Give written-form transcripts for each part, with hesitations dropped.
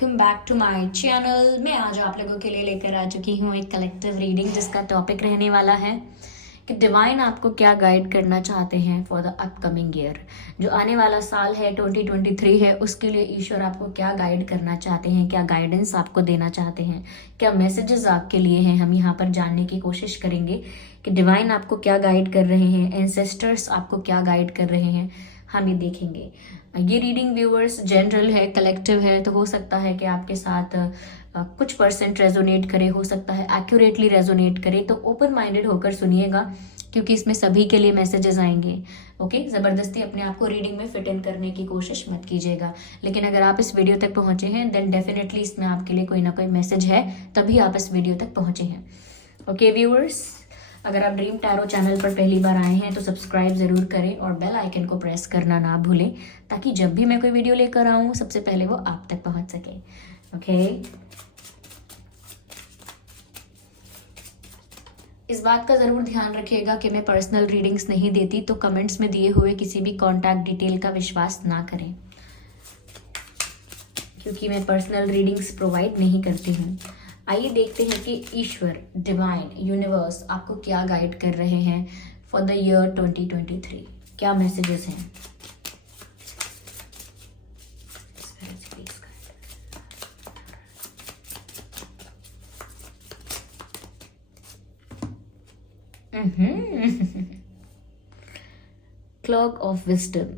Welcome back to my channel. मैं आज आप लोगों के लिए लेकर आ चुकी हूँ एक कलेक्टिव रीडिंग जिसका टॉपिक रहने वाला है कि डिवाइन आपको क्या गाइड करना चाहते हैं फॉर द अपकमिंग ईयर। जो आने वाला साल है 2023 है, उसके लिए ईश्वर आपको क्या गाइड करना चाहते हैं, क्या गाइडेंस आपको देना चाहते हैं, क्या मैसेजेस आपके लिए हैं, हम यहाँ पर जानने की कोशिश करेंगे कि डिवाइन आपको क्या गाइड कर रहे हैं, एंसेस्टर्स आपको क्या गाइड कर रहे हैं, हम ये देखेंगे। ये रीडिंग व्यूअर्स जनरल है, कलेक्टिव है, तो हो सकता है कि आपके साथ कुछ परसेंट रेजोनेट करे, हो सकता है एक्यूरेटली रेजोनेट करे, तो ओपन माइंडेड होकर सुनिएगा क्योंकि इसमें सभी के लिए मैसेजेस आएंगे। ओके, ज़बरदस्ती अपने आप को रीडिंग में फिट इन करने की कोशिश मत कीजिएगा। लेकिन अगर आप इस वीडियो तक पहुंचे हैं देन डेफिनेटली इसमें आपके लिए कोई ना कोई मैसेज है, तभी आप इस वीडियो तक पहुंचे हैं। ओके व्यूअर्स, अगर आप ड्रीम टैरो चैनल पर पहली बार आए हैं तो सब्सक्राइब ज़रूर करें और बेल आइकन को प्रेस करना ना भूलें ताकि जब भी मैं कोई वीडियो लेकर आऊँ सबसे पहले वो आप तक पहुँच सके। ओके, इस बात का ज़रूर ध्यान रखिएगा कि मैं पर्सनल रीडिंग्स नहीं देती, तो कमेंट्स में दिए हुए किसी भी कॉन्टैक्ट डिटेल का विश्वास ना करें क्योंकि मैं पर्सनल रीडिंग्स प्रोवाइड नहीं करती हूँ। आइए देखते हैं कि ईश्वर, डिवाइन, यूनिवर्स आपको क्या गाइड कर रहे हैं फॉर द ईयर 2023। क्या मैसेजेस हैं। Clock of wisdom.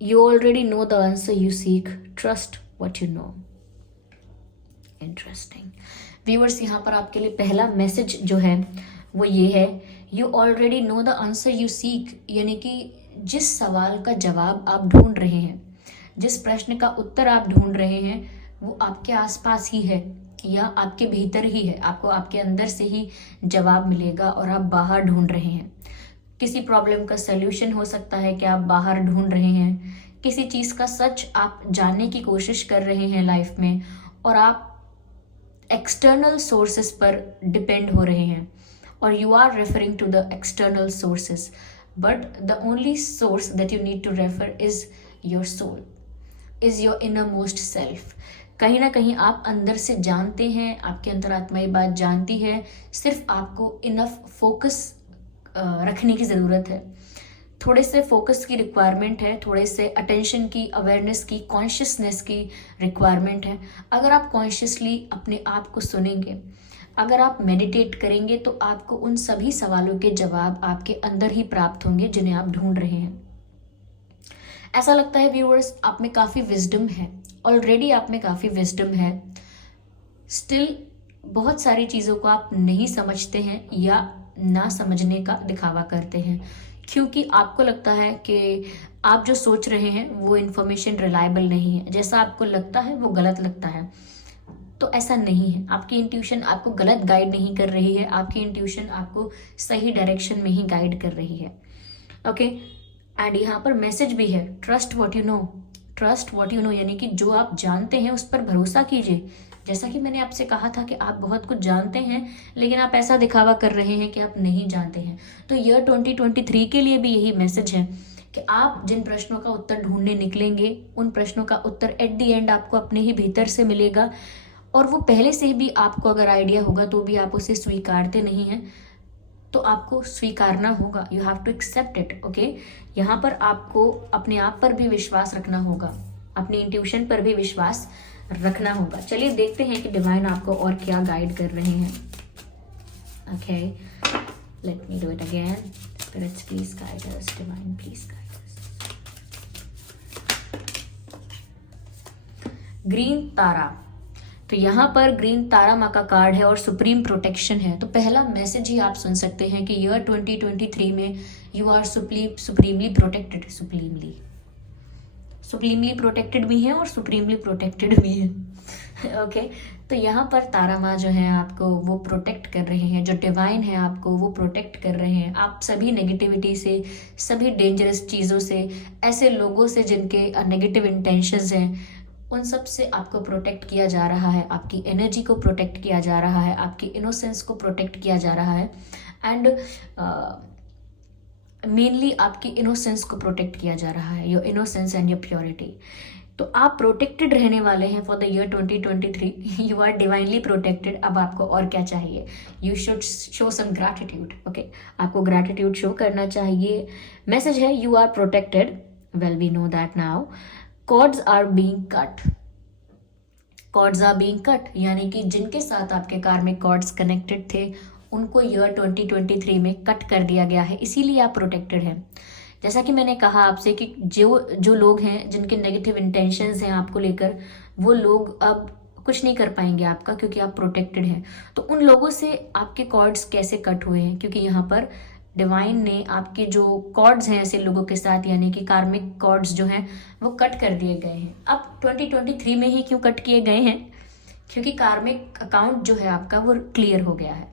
You already know the answer you seek. Trust what you know. Interesting. Viewers, यहाँ पर आपके लिए पहला मैसेज जो है वो ये है, you already know the answer you seek, यानी कि जिस सवाल का जवाब आप ढूंढ रहे हैं, जिस प्रश्न का उत्तर आप ढूंढ रहे हैं वो आपके आसपास ही है या आपके भीतर ही है। आपको आपके अंदर से ही जवाब मिलेगा और आप बाहर ढूंढ रहे हैं। किसी प्रॉब्लम का सल्यूशन हो सकता है कि आप बाहर ढूंढ रहे हैं, किसी चीज़ का सच आप जानने की कोशिश कर रहे हैं लाइफ में और आप एक्सटर्नल सोर्सेस पर डिपेंड हो रहे हैं और you are referring to the external sources, but the only source that you need to refer is your soul, is your inner most self. कहीं ना कहीं आप अंदर से जानते हैं, आपके अंतरात्मा ये बात जानती है, सिर्फ आपको इनफ फोकस रखने की ज़रूरत है। थोड़े से फोकस की रिक्वायरमेंट है, थोड़े से अटेंशन की, अवेयरनेस की, कॉन्शियसनेस की रिक्वायरमेंट है। अगर आप कॉन्शियसली अपने आप को सुनेंगे, अगर आप मेडिटेट करेंगे तो आपको उन सभी सवालों के जवाब आपके अंदर ही प्राप्त होंगे जिन्हें आप ढूंढ रहे हैं। ऐसा लगता है व्यूअर्स आप में काफ़ी विजडम है, ऑलरेडी आप में काफ़ी विजडम है, स्टिल बहुत सारी चीज़ों को आप नहीं समझते हैं या ना समझने का दिखावा करते हैं क्योंकि आपको लगता है कि आप जो सोच रहे हैं वो इन्फॉर्मेशन रिलायबल नहीं है। जैसा आपको लगता है वो गलत लगता है, तो ऐसा नहीं है। आपकी इंट्यूशन आपको गलत गाइड नहीं कर रही है, आपकी इंट्यूशन आपको सही डायरेक्शन में ही गाइड कर रही है। ओके, एंड यहाँ पर मैसेज भी है, trust what you know. Trust what you know यानी कि जो आप जानते हैं उस पर भरोसा कीजिए। जैसा कि मैंने आपसे कहा था कि आप बहुत कुछ जानते हैं लेकिन आप ऐसा दिखावा कर रहे हैं कि आप नहीं जानते हैं। तो ईयर 2023 के लिए भी यही मैसेज है कि आप जिन प्रश्नों का उत्तर ढूंढने निकलेंगे उन प्रश्नों का उत्तर एट द एंड आपको अपने ही भीतर से मिलेगा और वो पहले से भी आपको अगर आइडिया होगा तो भी आप उसे स्वीकारते नहीं हैं, तो आपको स्वीकारना होगा। You have to accept it. Okay, यहाँ पर आपको अपने आप पर भी विश्वास रखना होगा, अपनी इंट्यूशन पर भी विश्वास रखना होगा। चलिए देखते हैं कि डिवाइन आपको और क्या गाइड कर रहे हैं। Okay, let me do it again. Spirits please guide us, divine please guide us. Green Tara, तो यहाँ पर ग्रीन तारा माँ का कार्ड है और सुप्रीम प्रोटेक्शन है। तो पहला मैसेज ही आप सुन सकते हैं कि ईयर 2023 में you are supremely protected, supremely protected भी है और सुप्रीमली प्रोटेक्टेड भी है। ओके, तो यहाँ पर तारा माँ जो है आपको वो प्रोटेक्ट कर रहे हैं, जो डिवाइन है आपको वो प्रोटेक्ट कर रहे हैं। आप सभी नेगेटिविटी से, सभी डेंजरस चीज़ों से, ऐसे लोगों से जिनके नेगेटिव इंटेंशंस हैं, उन सब से आपको प्रोटेक्ट किया जा रहा है। आपकी एनर्जी को प्रोटेक्ट किया जा रहा है, आपकी इनोसेंस को प्रोटेक्ट किया जा रहा है एंड मेनली आपकी इनोसेंस को प्रोटेक्ट किया जा रहा है, your innocence and your purity. तो आप प्रोटेक्टेड रहने वाले हैं for the year 2023। You are divinely protected. अब आपको और क्या चाहिए? You should show some gratitude. Okay, आपको ग्रैटिट्यूड शो करना चाहिए। मैसेज है you are protected. Well we know that now. Cords are being cut. Cords are being cut यानी कि जिनके साथ आपके कार्मिक कॉर्ड्स कनेक्टेड थे उनको ईयर 2023 में कट कर दिया गया है, इसीलिए आप प्रोटेक्टेड हैं। जैसा कि मैंने कहा आपसे कि जो लोग हैं जिनके नेगेटिव इंटेंशंस हैं आपको लेकर, वो लोग अब कुछ नहीं कर पाएंगे आपका, क्योंकि आप प्रोटेक्टेड हैं। तो उन लोगों से आपके कॉर्ड्स कैसे कट हुए हैं? क्योंकि यहाँ पर डिवाइन ने आपके जो कॉर्ड्स हैं ऐसे लोगों के साथ, यानी कि कार्मिक कॉर्ड्स जो हैं वो कट कर दिए गए हैं। अब 2023 में ही क्यों कट किए गए हैं? क्योंकि कार्मिक अकाउंट जो है आपका वो क्लियर हो गया है।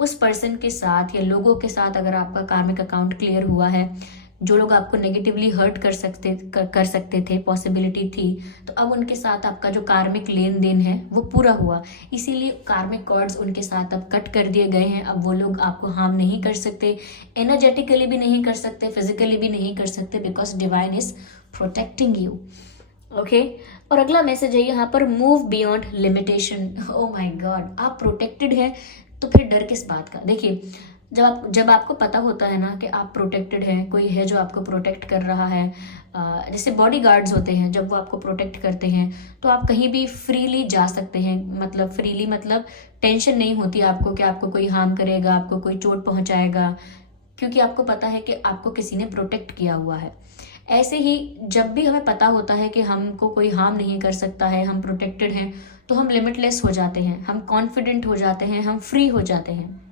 उस पर्सन के साथ या लोगों के साथ अगर आपका कार्मिक अकाउंट क्लियर हुआ है, जो लोग आपको नेगेटिवली हर्ट कर सकते थे, पॉसिबिलिटी थी, तो अब उनके साथ आपका जो कार्मिक लेन देन है वो पूरा हुआ। इसीलिए कार्मिक कॉर्ड्स उनके साथ अब कट कर दिए गए हैं। अब वो लोग आपको हार्म नहीं कर सकते, एनर्जेटिकली भी नहीं कर सकते, फिजिकली भी नहीं कर सकते, because divine is protecting you. Okay, और अगला मैसेज है यहाँ पर move beyond limitation. Oh my God, आप प्रोटेक्टेड हैं तो फिर डर किस बात का? देखिए, जब आपको पता होता है ना कि आप प्रोटेक्टेड हैं, कोई है जो आपको प्रोटेक्ट कर रहा है, जैसे बॉडी गार्ड्स होते हैं, जब वो आपको प्रोटेक्ट करते हैं तो आप कहीं भी फ्रीली जा सकते हैं। मतलब फ्रीली मतलब टेंशन नहीं होती आपको कि आपको कोई हार्म करेगा, आपको कोई चोट पहुंचाएगा, क्योंकि आपको पता है कि आपको किसी ने प्रोटेक्ट किया हुआ है। ऐसे ही जब भी हमें पता होता है कि हमको कोई हार्म नहीं कर सकता है, हम प्रोटेक्टेड हैं, तो हम लिमिटलेस हो जाते हैं, हम कॉन्फिडेंट हो जाते हैं, हम फ्री हो जाते हैं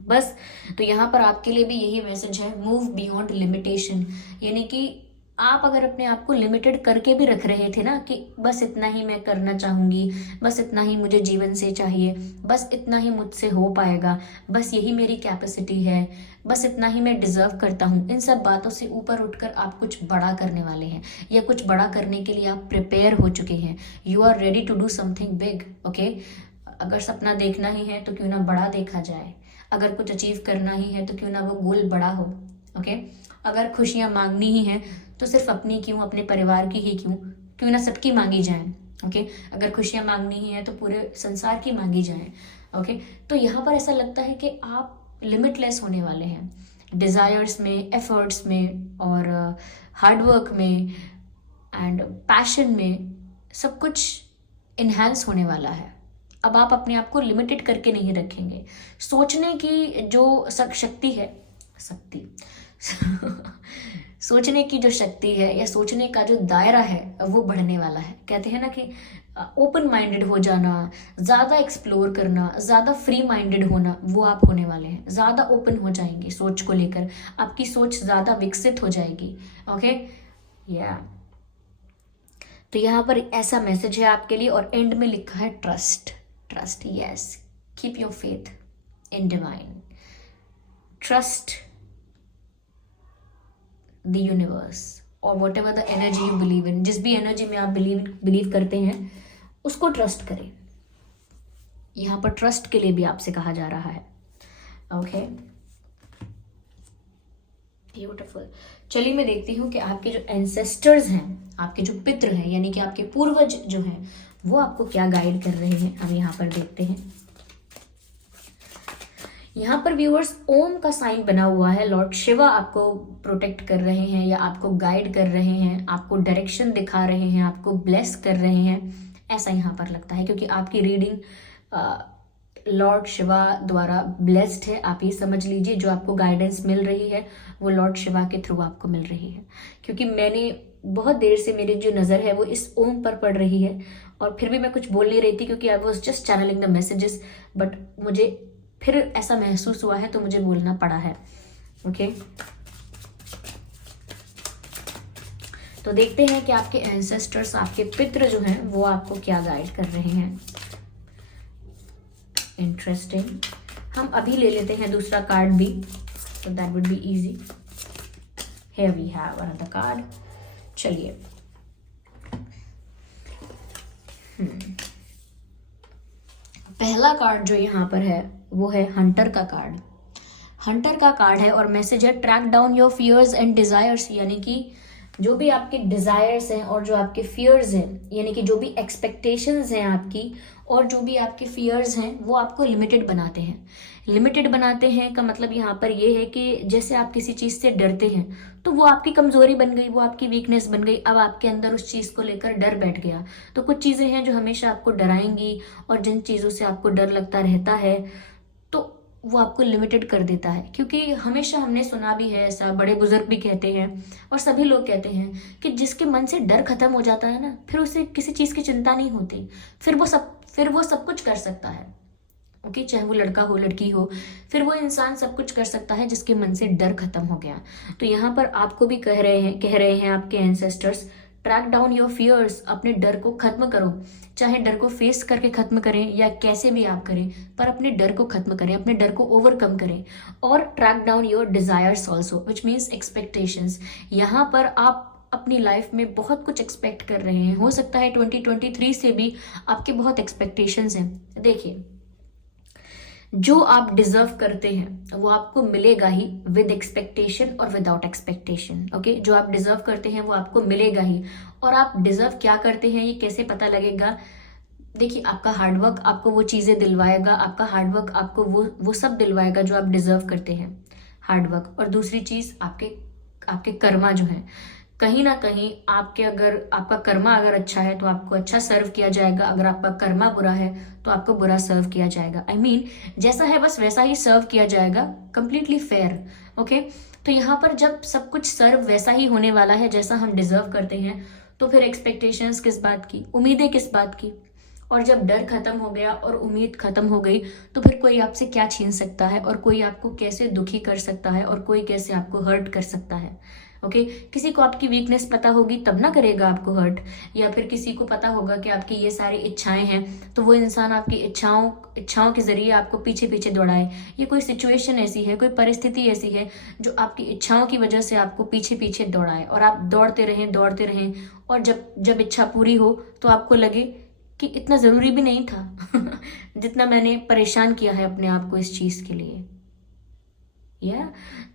बस। तो यहाँ पर आपके लिए भी यही मैसेज है, मूव बियॉन्ड लिमिटेशन। यानी कि आप अगर अपने आप को लिमिटेड करके भी रख रहे थे ना कि बस इतना ही मैं करना चाहूँगी, बस इतना ही मुझे जीवन से चाहिए, बस इतना ही मुझसे हो पाएगा, बस यही मेरी कैपेसिटी है, बस इतना ही मैं डिजर्व करता हूँ, इन सब बातों से ऊपर उठकर आप कुछ बड़ा करने वाले हैं, या कुछ बड़ा करने के लिए आप प्रिपेयर हो चुके हैं। You are ready to do something big. Okay, अगर सपना देखना ही है तो क्यों ना बड़ा देखा जाए, अगर कुछ अचीव करना ही है तो क्यों ना वो गोल बड़ा हो। ओके, अगर खुशियाँ मांगनी ही हैं तो सिर्फ अपनी क्यों, अपने परिवार की ही क्यों ना सबकी मांगी जाए। ओके, अगर खुशियाँ मांगनी ही है तो पूरे संसार की मांगी जाए। ओके, तो यहाँ पर ऐसा लगता है कि आप लिमिटलेस होने वाले हैं, डिज़ायर्स में, एफर्ट्स में, और हार्डवर्क में एंड पैशन में, सब कुछ इन्हांस होने वाला है। अब आप अपने आप को लिमिटेड करके नहीं रखेंगे। सोचने की जो शक्ति है, सोचने की जो शक्ति है या सोचने का जो दायरा है वो बढ़ने वाला है। कहते हैं ना कि ओपन माइंडेड हो जाना, ज़्यादा एक्सप्लोर करना, ज़्यादा फ्री माइंडेड होना, वो आप होने वाले हैं। ज़्यादा ओपन हो जाएंगे सोच को लेकर, आपकी सोच ज़्यादा विकसित हो जाएगी। ओके, या तो यहाँ पर ऐसा मैसेज है आपके लिए, और एंड में लिखा है trust. Trust, yes. Keep your faith in divine. Trust the universe or whatever the energy you believe in. जिस भी एनर्जी में आप बिलीव करते हैं उसको ट्रस्ट करें। यहाँ पर ट्रस्ट के लिए भी आपसे कहा जा रहा है। Okay, beautiful. चलिए मैं देखती हूँ कि आपके जो एंसेस्टर्स हैं, आपके जो पितृ हैं, यानी कि आपके पूर्वज जो हैं, वो आपको क्या गाइड कर रहे हैं। हम यहाँ पर देखते हैं। यहाँ पर व्यूअर्स ओम का साइन बना हुआ है। लॉर्ड शिवा आपको प्रोटेक्ट कर रहे हैं या आपको गाइड कर रहे हैं, आपको डायरेक्शन दिखा रहे हैं, आपको ब्लेस कर रहे हैं, ऐसा यहाँ पर लगता है। क्योंकि आपकी रीडिंग लॉर्ड शिवा द्वारा ब्लेस्ड है। आप ये समझ लीजिए जो आपको गाइडेंस मिल रही है वो लॉर्ड शिवा के थ्रू आपको मिल रही है। क्योंकि मैंने बहुत देर से, मेरी जो नज़र है वो इस ओम पर पड़ रही है, और फिर भी मैं कुछ बोल नहीं रही थी क्योंकि I was just channelling the messages, but मुझे फिर ऐसा महसूस हुआ है तो मुझे बोलना पड़ा है। ओके, तो देखते हैं कि आपके एंसेस्टर्स, आपके पितृ जो हैं वो आपको क्या गाइड कर रहे हैं। इंटरेस्टिंग। हम अभी ले लेते हैं दूसरा कार्ड भी, so that would be easy. Here we have another card. चलिए, पहला कार्ड जो यहाँ पर है वो है हंटर का कार्ड। हंटर का कार्ड है और मैसेज है track down your fears and desires. यानी कि जो भी आपके डिजायर्स हैं और जो आपके फियर्स हैं, यानी कि जो भी एक्सपेक्टेशंस हैं आपकी और जो भी आपके फियर्स हैं, वो आपको लिमिटेड बनाते हैं। लिमिटेड बनाते हैं का मतलब यहाँ पर ये है कि जैसे आप किसी चीज से डरते हैं तो वो आपकी कमजोरी बन गई, वो आपकी वीकनेस बन गई। अब आपके अंदर उस चीज को लेकर डर बैठ गया। तो कुछ चीजें हैं जो हमेशा आपको डराएंगी और जिन चीजों से आपको डर लगता रहता है तो वो आपको लिमिटेड कर देता है। क्योंकि हमेशा हमने सुना भी है ऐसा, बड़े बुजुर्ग भी कहते हैं और सभी लोग कहते हैं कि जिसके मन से डर खत्म हो जाता है ना, फिर उसे किसी चीज की चिंता नहीं होती, फिर वो सब कुछ कर सकता है। ओके, चाहे वो लड़का हो लड़की हो, फिर वो इंसान सब कुछ कर सकता है जिसके मन से डर खत्म हो गया। तो यहाँ पर आपको भी कह रहे हैं आपके ancestors, track down your fears, अपने डर को खत्म करो। चाहे डर को फेस करके खत्म करें या कैसे भी आप करें, पर अपने डर को खत्म करें, अपने डर को ओवरकम करें। और track down your desires also, which means expectations. यहाँ पर आप अपनी लाइफ में बहुत कुछ एक्सपेक्ट कर रहे हैं। हो सकता है 2023 से भी आपके बहुत एक्सपेक्टेशंस हैं। देखिए, जो आप डिजर्व करते हैं वो आपको मिलेगा ही, विद एक्सपेक्टेशन और विदाउट एक्सपेक्टेशन। ओके, जो आप डिजर्व करते हैं वो आपको मिलेगा ही। और आप डिजर्व क्या करते हैं ये कैसे पता लगेगा? देखिए, आपका हार्डवर्क आपको वो चीजें दिलवाएगा, आपका हार्डवर्क आपको वो सब दिलवाएगा जो आप डिजर्व करते हैं, हार्डवर्क। और दूसरी चीज आपके आपके कर्मा जो है, कहीं ना कहीं आपका कर्मा अगर अच्छा है तो आपको अच्छा सर्व किया जाएगा, अगर आपका कर्मा बुरा है तो आपको बुरा सर्व किया जाएगा। आई मीन जैसा है बस वैसा ही सर्व किया जाएगा, कंप्लीटली फेयर। ओके, तो यहाँ पर जब सब कुछ सर्व वैसा ही होने वाला है जैसा हम डिजर्व करते हैं, तो फिर एक्सपेक्टेशंस किस बात की, उम्मीदें किस बात की। और जब डर खत्म हो गया और उम्मीद खत्म हो गई तो फिर कोई आपसे क्या छीन सकता है, और कोई आपको कैसे दुखी कर सकता है, और कोई कैसे आपको हर्ट कर सकता है। ओके, किसी को आपकी वीकनेस पता होगी तब ना करेगा आपको हर्ट, या फिर किसी को पता होगा कि आपकी ये सारी इच्छाएं हैं तो वो इंसान आपकी इच्छाओं के जरिए आपको पीछे पीछे दौड़ाए। ये कोई सिचुएशन ऐसी है, कोई परिस्थिति ऐसी है जो आपकी इच्छाओं की वजह से आपको पीछे पीछे दौड़ाए, और आप दौड़ते रहें, और जब इच्छा पूरी हो तो आपको लगे कि इतना जरूरी भी नहीं था जितना मैंने परेशान किया है अपने आप को इस चीज के लिए।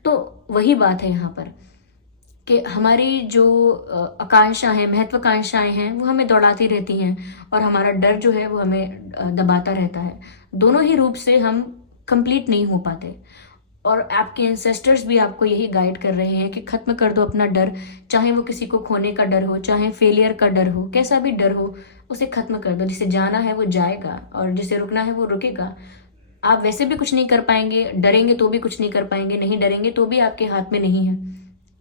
तो वही बात है यहाँ पर कि हमारी जो आकांक्षा है, महत्वाकांक्षाएं हैं, वो हमें दौड़ाती रहती हैं, और हमारा डर जो है वो हमें दबाता रहता है। दोनों ही रूप से हम कंप्लीट नहीं हो पाते। और आपके एंसेस्टर्स भी आपको यही गाइड कर रहे हैं कि खत्म कर दो अपना डर, चाहे वो किसी को खोने का डर हो, चाहे फेलियर का डर हो, कैसा भी डर हो, उसे खत्म कर दो। जिसे जाना है वो जाएगा और जिसे रुकना है वो रुकेगा। आप वैसे भी कुछ नहीं कर पाएंगे, डरेंगे तो भी कुछ नहीं कर पाएंगे, नहीं डरेंगे तो भी आपके हाथ में नहीं है।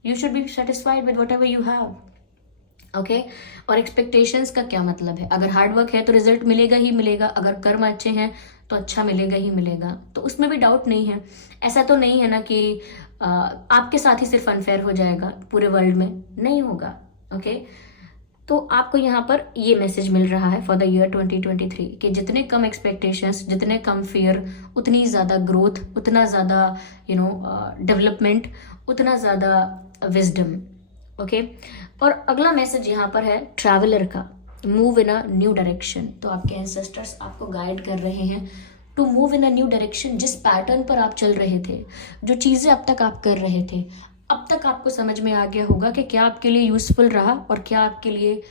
You should be satisfied with what ever you have. Okay, और एक्सपेक्टेशंस का क्या मतलब है? अगर हार्डवर्क है तो रिजल्ट मिलेगा ही मिलेगा, अगर कर्म अच्छे हैं तो अच्छा मिलेगा ही मिलेगा, तो उसमें भी डाउट नहीं है। ऐसा तो नहीं है ना कि आपके साथ ही सिर्फ अनफेयर हो जाएगा, पूरे वर्ल्ड में नहीं होगा। ओके, तो आपको यहाँ पर ये मैसेज मिल रहा है फॉर द ईयर 2023 कि जितने कम एक्सपेक्टेशंस, जितने कम फियर, उतनी ज़्यादा ग्रोथ, उतना ज़्यादा डेवलपमेंट, उतना ज़्यादा विजडम। ओके, और अगला मैसेज यहाँ पर है ट्रैवलर का, move in a new direction. तो आपके एंसेस्टर्स आपको गाइड कर रहे हैं to move in a new direction. जिस पैटर्न पर आप चल रहे थे, जो चीज़ें अब तक आप कर रहे थे, अब तक आपको समझ में आ गया होगा कि क्या आपके लिए यूजफुल रहा और क्या आपके लिए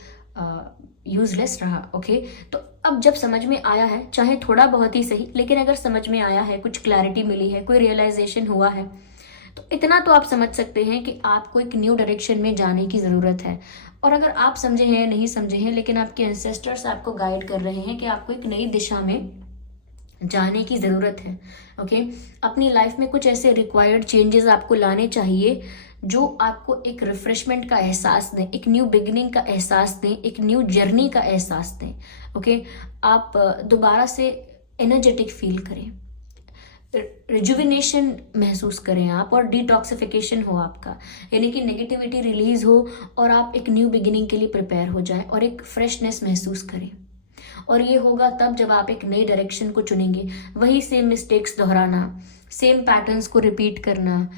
यूजलेस रहा। ओके, तो अब जब समझ में आया है, चाहे थोड़ा बहुत ही सही, लेकिन अगर समझ में आया है, कुछ क्लैरिटी मिली है, कोई रियलाइजेशन हुआ है, तो इतना तो आप समझ सकते हैं कि आपको एक न्यू डायरेक्शन में जाने की ज़रूरत है। और अगर आप समझे हैं, नहीं समझे हैं, लेकिन आपके एंसेस्टर्स आपको गाइड कर रहे हैं कि आपको एक नई दिशा में जाने की ज़रूरत है। ओके, अपनी लाइफ में कुछ ऐसे रिक्वायर्ड चेंजेस आपको लाने चाहिए जो आपको एक रिफ्रेशमेंट का एहसास दें, एक न्यू बिगिनिंग का एहसास दें, एक न्यू जर्नी का एहसास दें। ओके, आप दोबारा से एनर्जेटिक फील करें, रिजुविनेशन महसूस करें आप, और डिटॉक्सिफिकेशन हो आपका, यानी कि नेगेटिविटी रिलीज हो और आप एक न्यू बिगिनिंग के लिए प्रिपेयर हो जाएं और एक फ्रेशनेस महसूस करें। और ये होगा तब जब आप एक नई डायरेक्शन को चुनेंगे। वही सेम मिस्टेक्स दोहराना, सेम पैटर्न्स को रिपीट करना,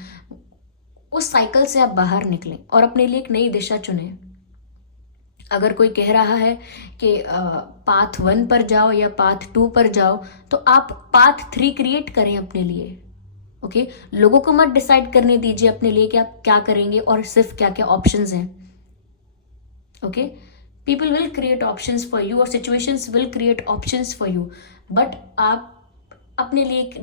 उस साइकिल से आप बाहर निकलें और अपने लिए एक नई दिशा चुनें। अगर कोई कह रहा है कि पाथ 1 पर जाओ या पाथ 2 पर जाओ, तो आप पाथ 3 क्रिएट करें अपने लिए। ओके, लोगों को मत डिसाइड करने दीजिए अपने लिए कि आप क्या करेंगे और सिर्फ क्या क्या ऑप्शंस हैं। Okay, people will create options for you और situations will create options for you, but आप अपने लिए एक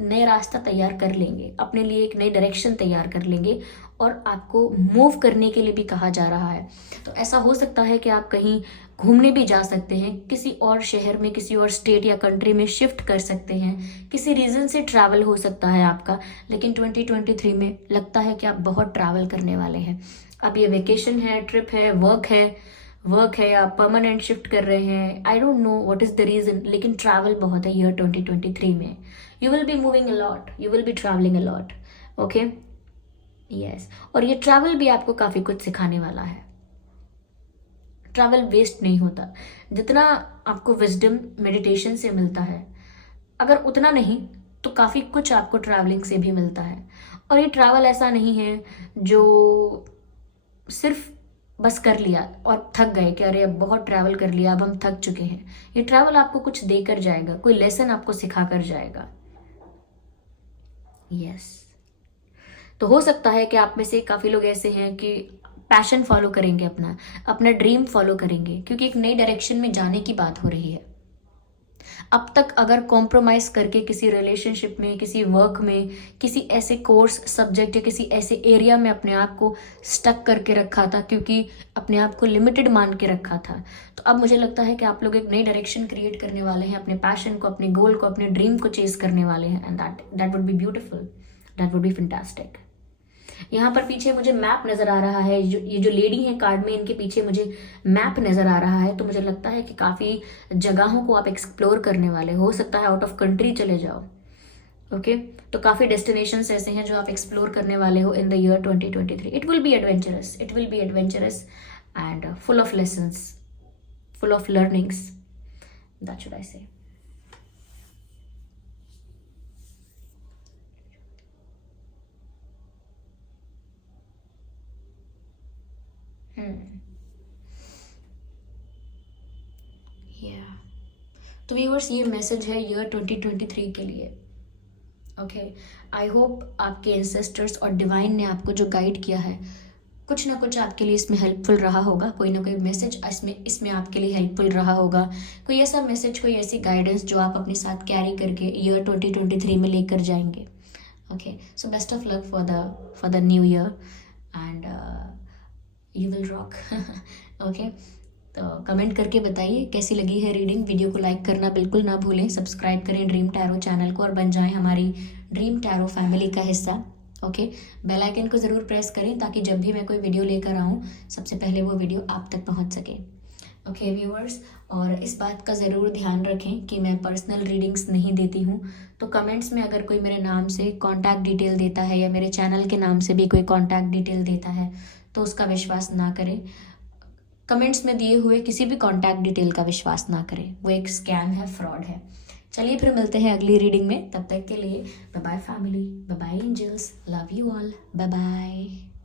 नए रास्ता तैयार कर लेंगे, अपने लिए एक नई डायरेक्शन तैयार कर लेंगे, और आपको मूव करने के लिए भी कहा जा रहा है। तो ऐसा हो सकता है कि आप कहीं घूमने भी जा सकते हैं, किसी और शहर में, किसी और स्टेट या कंट्री में शिफ्ट कर सकते हैं, किसी रीज़न से ट्रैवल हो सकता है आपका। लेकिन 2023 में लगता है कि आप बहुत ट्रैवल करने वाले हैं। अब ये वेकेशन है, ट्रिप है, वर्क है, या परमानेंट शिफ्ट कर रहे हैं, I don't know what is the reason, लेकिन ट्रैवल बहुत है ईयर 2023 में। You will be moving a lot, you will be travelling a lot. Okay, yes, और ये ट्रैवल भी आपको काफ़ी कुछ सिखाने वाला है। ट्रैवल वेस्ट नहीं होता, जितना आपको विजडम मेडिटेशन से मिलता है, अगर उतना नहीं तो काफ़ी कुछ आपको ट्रैवलिंग से भी मिलता है। और ये ट्रैवल ऐसा नहीं है जो सिर्फ बस कर लिया और थक गए कि अरे अब बहुत ट्रैवल कर लिया, अब हम थक चुके हैं। ये ट्रैवल आपको कुछ देकर जाएगा, कोई लेसन आपको सिखा कर जाएगा। यस, तो हो सकता है कि आप में से काफ़ी लोग ऐसे हैं कि पैशन फॉलो करेंगे, अपना ड्रीम फॉलो करेंगे, क्योंकि एक नई डायरेक्शन में जाने की बात हो रही है। अब तक अगर कॉम्प्रोमाइज़ करके किसी रिलेशनशिप में, किसी वर्क में, किसी ऐसे कोर्स सब्जेक्ट या किसी ऐसे एरिया में अपने आप को स्टक करके रखा था, क्योंकि अपने आप को लिमिटेड मान के रखा था, तो अब मुझे लगता है कि आप लोग एक नई डायरेक्शन क्रिएट करने वाले हैं, अपने पैशन को, अपने गोल को, अपने ड्रीम को चेस करने वाले हैं। And that would be beautiful, that would be fantastic. यहाँ पर पीछे मुझे मैप नज़र आ रहा है, ये जो लेडी है कार्ड में, इनके पीछे मुझे मैप नज़र आ रहा है। तो मुझे लगता है कि काफ़ी जगहों को आप एक्सप्लोर करने वाले हो सकता है आउट ऑफ कंट्री चले जाओ। ओके, तो काफ़ी डेस्टिनेशंस ऐसे हैं जो आप एक्सप्लोर करने वाले हो in the year 2023। It will be adventurous and full of lessons, full of learnings, that should I से। तो व्यूअर्स, ये मैसेज है ईयर 2023 के लिए। ओके, आई होप आपके एंसेस्टर्स और डिवाइन ने आपको जो गाइड किया है, कुछ ना कुछ आपके लिए इसमें हेल्पफुल रहा होगा। कोई ना कोई मैसेज इसमें आपके लिए हेल्पफुल रहा होगा। कोई ऐसा मैसेज, कोई ऐसी गाइडेंस जो आप अपने साथ कैरी करके ईयर 2023 में लेकर जाएंगे। Okay, so best of luck for the new year and you will rock. Okay, तो कमेंट करके बताइए कैसी लगी है रीडिंग। वीडियो को लाइक करना बिल्कुल ना भूलें, सब्सक्राइब करें ड्रीम टैरो चैनल को और बन जाएं हमारी ड्रीम टैरो फैमिली का हिस्सा। ओके, बेल आइकन को ज़रूर प्रेस करें ताकि जब भी मैं कोई वीडियो लेकर आऊँ सबसे पहले वो वीडियो आप तक पहुँच सके। ओके व्यूअर्स, और इस बात का ज़रूर ध्यान रखें कि मैं पर्सनल रीडिंग्स नहीं देती हूँ। तो कमेंट्स में अगर कोई मेरे नाम से कॉन्टैक्ट डिटेल देता है या मेरे चैनल के नाम से भी कोई कॉन्टैक्ट डिटेल देता है तो उसका विश्वास ना करें। कमेंट्स में दिए हुए किसी भी कॉन्टैक्ट डिटेल का विश्वास ना करें, वो एक स्कैम है, फ्रॉड है। चलिए फिर मिलते हैं अगली रीडिंग में, तब तक के लिए bye bye family, bye bye angels, love you all, bye bye.